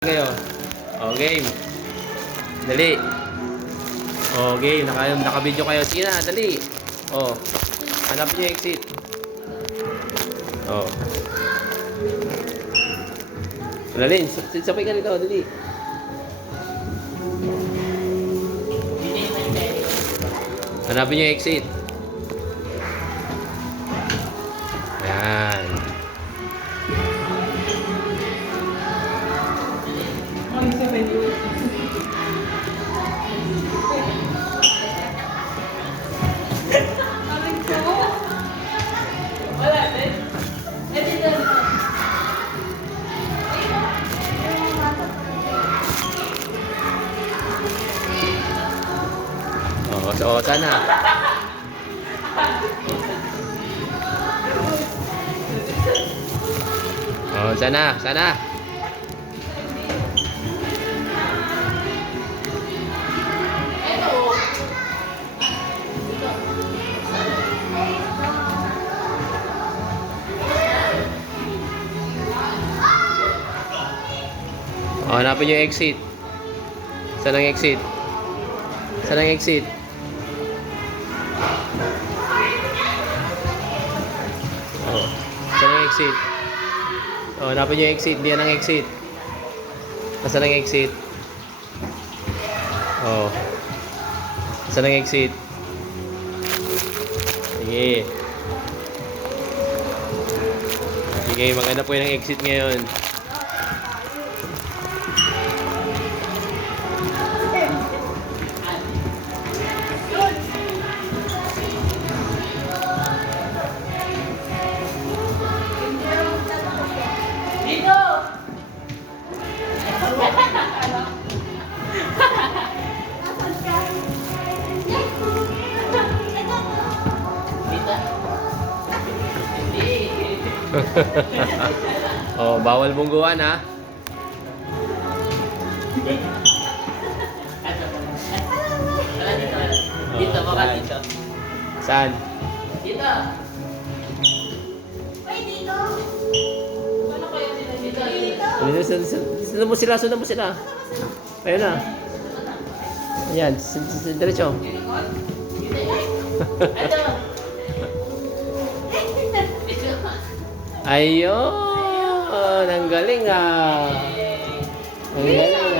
Kayo. Oh, game. Dali. Oh, game. Naka-video kayo. Sige na, dali. Oh. Hanap niyo yung exit. Oh. Dali. Sabay ka nito. Dali. Hanapin niyo yung exit. Ayan. Oh, sana. Oh, sana. Oh, hanapin niyo yung exit. Saan ang exit? Saan ang exit? Oh, saan ang exit? Oh, hanapin niyo yung exit. Hindi yan ang exit. Saan ang exit? Oh. Saan ang exit? Sige. Sige, maganda po yung exit ngayon. Oh, bawal bungguan ha. Dito, baka dito. Saan? Dito. Ay, dito. Ano kayo sila dito? Sundan mo sila. Ayun na. Ayan, diretso. Ayun, ang galing ah. Ang galing